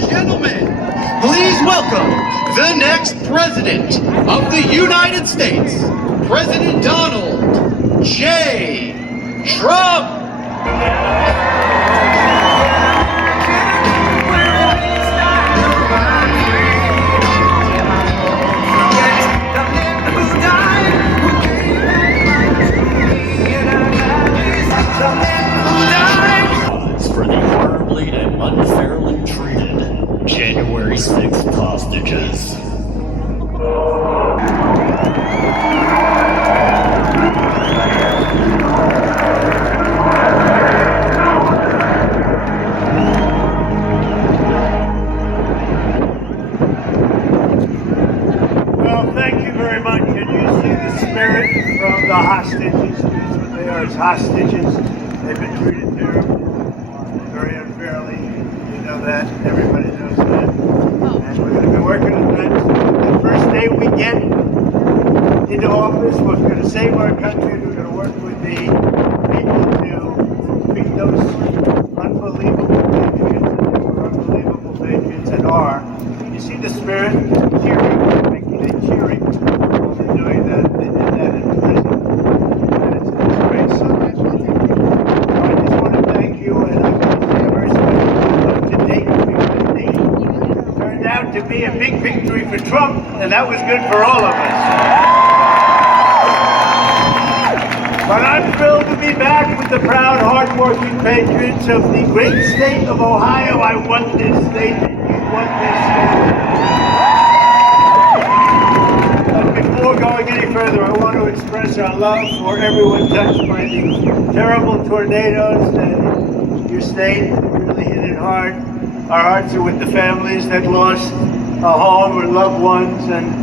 Gentlemen, please welcome the next President of the United States, President Donald J. Trump. For the horribly and unfairly treated January 6th hostages. Well, thank you very much. And you see the spirit from the hostages. That's what they are, as hostages. They've been treated terribly, very unfairly. You know that. Everybody knows that. And we're going to be working on that. The first day we get into office, we're going to save our country. We're going to work with the people to beat those unbelievable patriots, and they were unbelievable patriots and are. You see the spirit? Cheering, making it cheering. They're doing that. They did that in prison. And it's a disgrace. So I just want to thank you, and I'm going to say a very special welcome to Dayton, because Dayton turned out to be a big victory for Trump, and that was good for all of us. But I'm thrilled to be back with the proud, hard-working patriots of the great state of Ohio. I won this state, and you won this state. But before going any further, I want to express our love for everyone touched by the terrible tornadoes that your state really hit it hard. Our hearts are with the families that lost a home or loved ones, and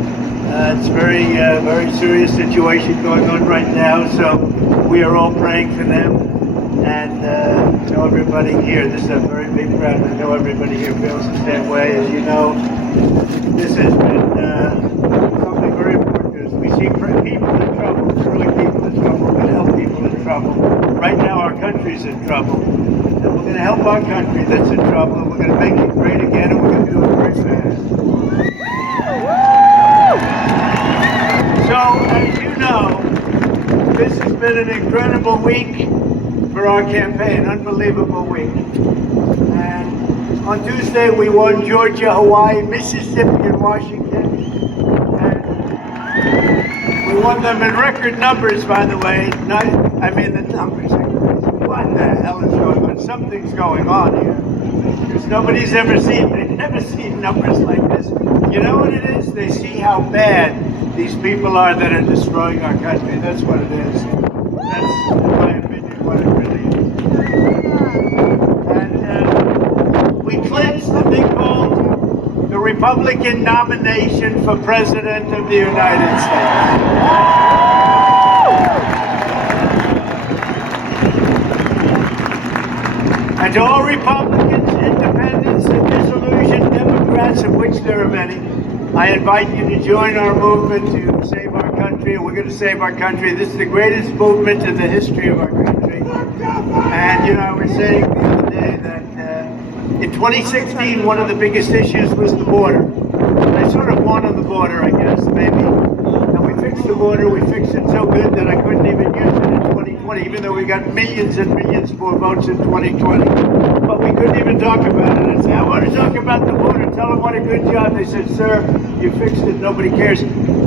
it's a very serious situation going on right now, so we are all praying for them. And to everybody here, this is a very big crowd. I know everybody here feels the same way. As you know, this has been something very important. As we see people in trouble, really people in trouble. We're going to help people in trouble. Right now, our country's in trouble. And we're going to help our country that's in trouble. And we're going to make it great again, and we're going to do it very fast. So, as you know, this has been an incredible week for our campaign, unbelievable week. And on Tuesday, we won Georgia, Hawaii, Mississippi, and Washington. And we won them in record numbers, by the way. The numbers are crazy. What the hell is going on? Something's going on here. Because nobody's ever seen numbers like this. You know what it is? They see how bad these people are that are destroying our country. That's what it is. That's, in my opinion, what it really is. And we clinched the thing called the Republican nomination for President of the United States. And to all Republicans, independents, and disillusioned Democrats, of which there are many, I invite you to join our movement to save our country, and we're going to save our country. This is the greatest movement in the history of our country. And, you know, I was saying the other day that in 2016, one of the biggest issues was the border. I sort of won on the border, I guess, maybe. And we fixed the border. We fixed it so good that I couldn't even use it in 2020, even though we got millions and millions more votes in 2020. But we couldn't even talk about it. I said, I want to talk about the border. Tell them what a good job. They said, sir, you fixed it. Nobody cares.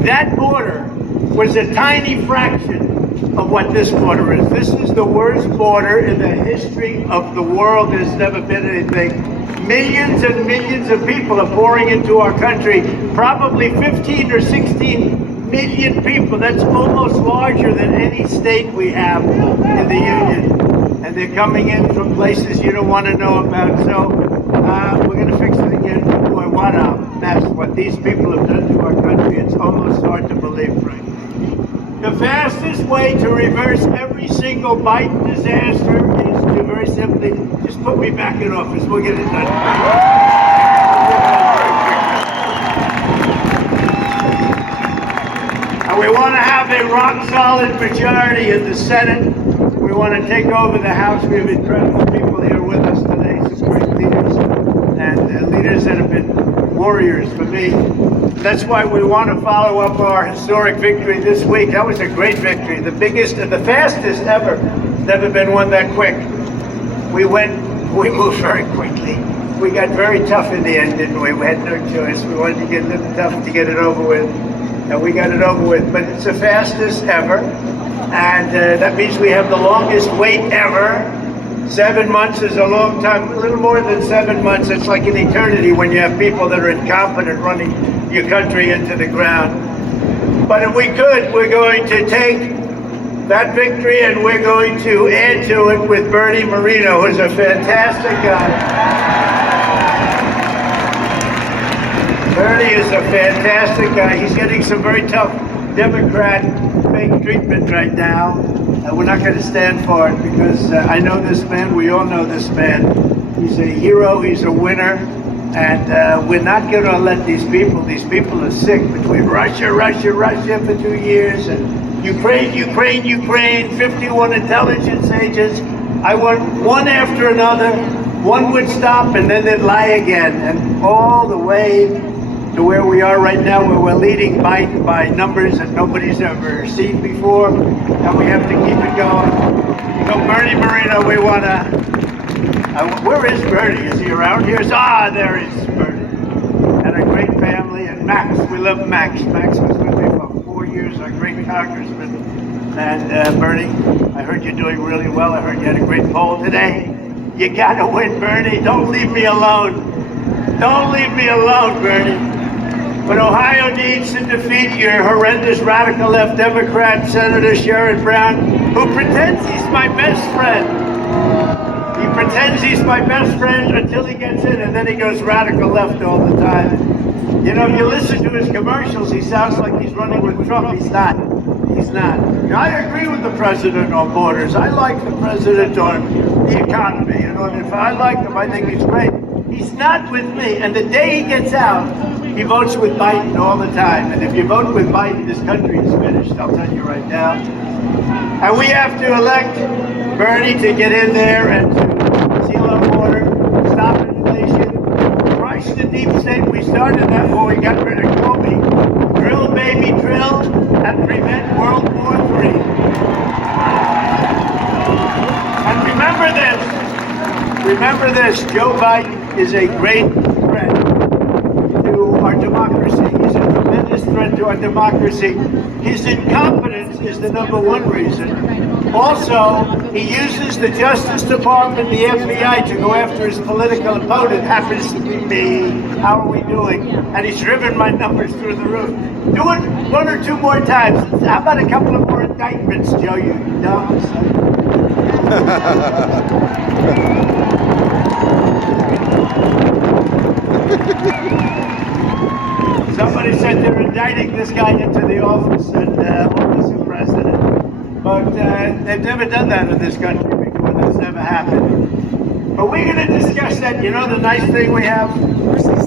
That border was a tiny fraction of what this border is. This is the worst border in the history of the world. There's never been anything. Millions and millions of people are pouring into our country. Probably 15 or 16 million people. That's almost larger than any state we have in the Union. And they're coming in from places you don't want to know about. So we're going to fix it again. Boy, what a mess. What these people have done to our country, it's almost hard to believe, frankly. The fastest way to reverse every single Biden disaster is to very simply just put me back in office. We'll get it done. And we want to have a rock-solid majority in the Senate. We want to take over the House. We have incredible people here with us today, some great leaders and leaders guys that have been warriors for me. That's why we want to follow up our historic victory this week. That was a great victory, the biggest and the fastest ever. Never been won that quick. We moved very quickly. We got very tough in the end, didn't we? We had no choice. We wanted to get a little tough to get it over with, and we got it over with. But it's the fastest ever, and that means we have the longest wait ever. 7 months is a long time, a little more than 7 months. It's like an eternity when you have people that are incompetent running your country into the ground. But if we could, we're going to take that victory and we're going to add to it with Bernie Moreno, who's a fantastic guy. Bernie is a fantastic guy. He's getting some very tough Democrat fake treatment right now. We're not going to stand for it because I know this man. We all know this man. He's a hero. He's a winner. And we're not going to let these people are sick between Russia for 2 years, and Ukraine, 51 intelligence agents. I want one after another. One would stop and then they'd lie again. And all the way to where we are right now, where we're leading Biden by numbers that nobody's ever seen before. And we have to keep it going. So Bernie Moreno, we want to... where is Bernie? Is he around here? There is Bernie. And a great family. And Max, we love Max. Max was with me for 4 years, our great congressman. And Bernie, I heard you're doing really well. I heard you had a great poll today. You got to win, Bernie. Don't leave me alone. Don't leave me alone, Bernie. But Ohio needs to defeat your horrendous radical left Democrat, Senator Sherrod Brown, who pretends he's my best friend. He pretends he's my best friend until he gets in, and then he goes radical left all the time. You know, if you listen to his commercials, he sounds like he's running with Trump. He's not. He's not. I agree with the president on borders. I like the president on the economy. You know, and if I like him, I think he's great. He's not with me. And the day he gets out, he votes with Biden all the time. And if you vote with Biden, this country is finished. I'll tell you right now. And we have to elect Bernie to get in there and to seal our border, stop inflation, crush the deep state. We started that when we got rid of Kobe. Drill, baby, drill, and prevent World War III. And remember this, Joe Biden is a great threat to our democracy. He's a tremendous threat to our democracy. His incompetence is the #1 reason. Also, he uses the Justice Department, the FBI, to go after his political opponent. Happens to be me. How are we doing? And he's driven my numbers through the roof. Do it 1 or 2 more times. How about a couple of more indictments, Joe, you dumb son? Somebody said they're indicting this guy into the office of president. But they've never done that in this country before. That's never happened. But we're going to discuss that. You know the nice thing we have?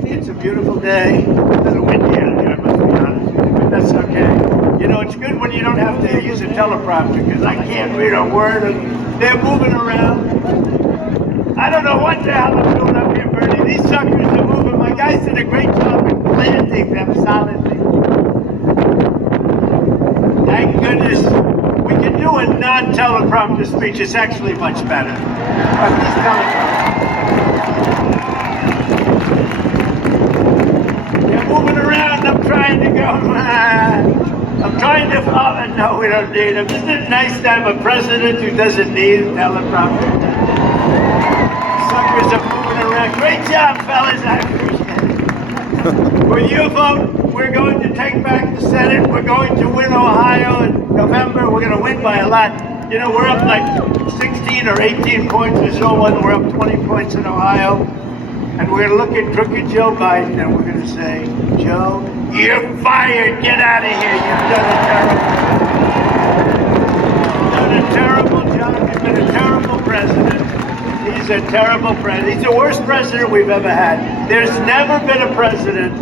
It's a beautiful day. A little windy out here, I must be honest with you, but that's okay. You know, it's good when you don't have to use a teleprompter, because I can't read a word, and they're moving around. I don't know what the hell I'm doing up here, Bernie. These suckers are moving. My guys did a great job in planting them solidly. Thank goodness. We can do a non-teleprompter speech. It's actually much better. These They're moving around. I'm trying to go. I'm trying to. No, we don't need them. Isn't it nice to have a president who doesn't need a teleprompter? Suckers are moving around. Great job, fellas. I appreciate it. With your vote, we're going to take back the Senate. We're going to win Ohio in November. We're going to win by a lot. You know, we're up like 16 or 18 points or so, and we're up 20 points in Ohio. And we're going to look at crooked Joe Biden, and we're going to say, Joe, you're fired. Get out of here. You've done a terrible job. You've been a terrible president. He's a terrible president. He's the worst president we've ever had. There's never been a president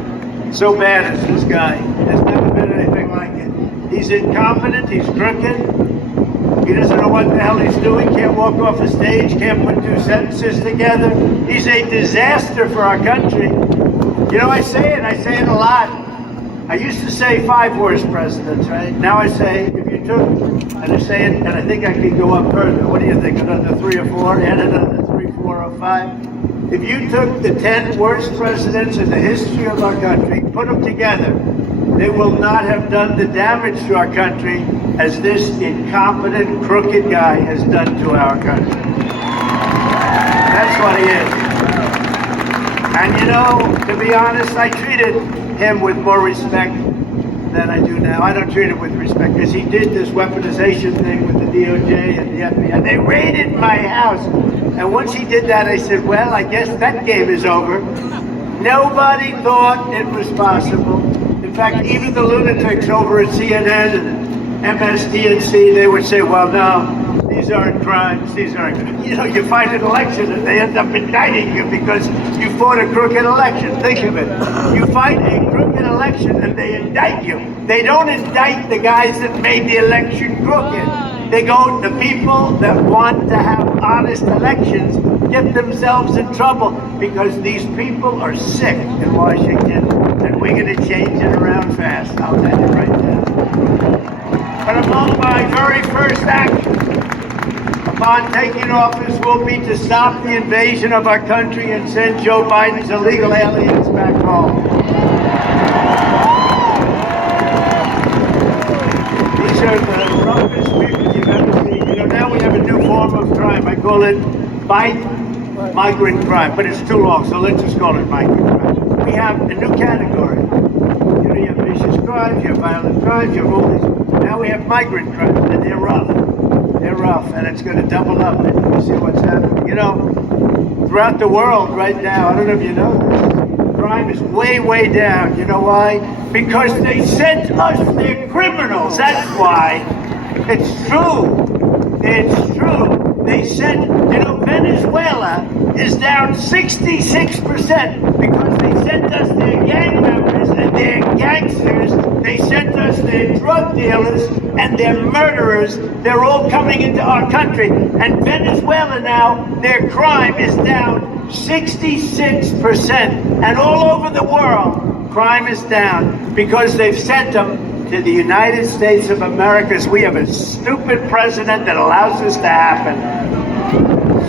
so bad as this guy. There's never been anything like it. He's incompetent. He's crooked. He doesn't know what the hell he's doing, can't walk off a stage, can't put two sentences together. He's a disaster for our country. You know, I say it a lot. I used to say 5 worst presidents, right? Now I say, if you took, and I say it, and I think I can go up further. What do you think, another 3 or 4? Add another 3, 4, or 5? If you took the 10 worst presidents in the history of our country, put them together, they will not have done the damage to our country as this incompetent, crooked guy has done to our country. That's what he is. And you know, to be honest, I treated him with more respect than I do now. I don't treat him with respect because he did this weaponization thing with the DOJ and the FBI. They raided my house. And once he did that, I said, well, I guess that game is over. Nobody thought it was possible. In fact, even the lunatics over at CNN and MSDNC, they would say, well, no, these aren't crimes, these aren't, you know, you fight an election and they end up indicting you because you fought a crooked election. Think of it. You fight a crooked election and they indict you. They don't indict the guys that made the election crooked. They go, the people that want to have honest elections get themselves in trouble because these people are sick in Washington and we're going to change it around fast. I'll tell you right now. But among my very first actions upon taking office will be to stop the invasion of our country and send Joe Biden's illegal aliens back home. These are the roughest people you've ever seen. You know, now we have a new form of crime. I call it migrant crime, but it's too long, so let's just call it migrant crime. We have a new category. You know, you have vicious crimes, you have violent crimes, you have all these. Now we have migrant crimes, and they're rough. They're rough, and it's going to double up, and you see what's happening. You know, throughout the world right now, I don't know if you know this, crime is way, way down. You know why? Because they sent us their criminals. That's why. It's true. It's true. They sent, you know, Venezuela is down 66% because they sent us their gang members and their gangsters. They sent us their drug dealers and their murderers. They're all coming into our country. And Venezuela now, their crime is down 66%. And all over the world, crime is down because they've sent them to the United States of America. We have a stupid president that allows this to happen.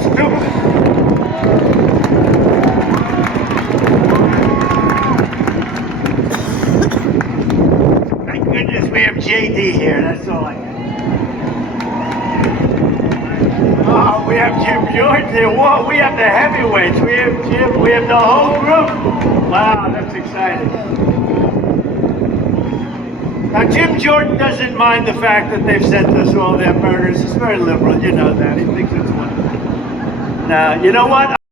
Stupid. Thank goodness we have JD here. That's all I got. Oh, we have Jim Jordan here. Whoa, we have the heavyweights. We have Jim. We have the whole group. Wow, that's exciting. Now, Jim Jordan doesn't mind the fact that they've sent us all their murders. He's very liberal, you know that. He thinks it's wonderful. Now, you know what?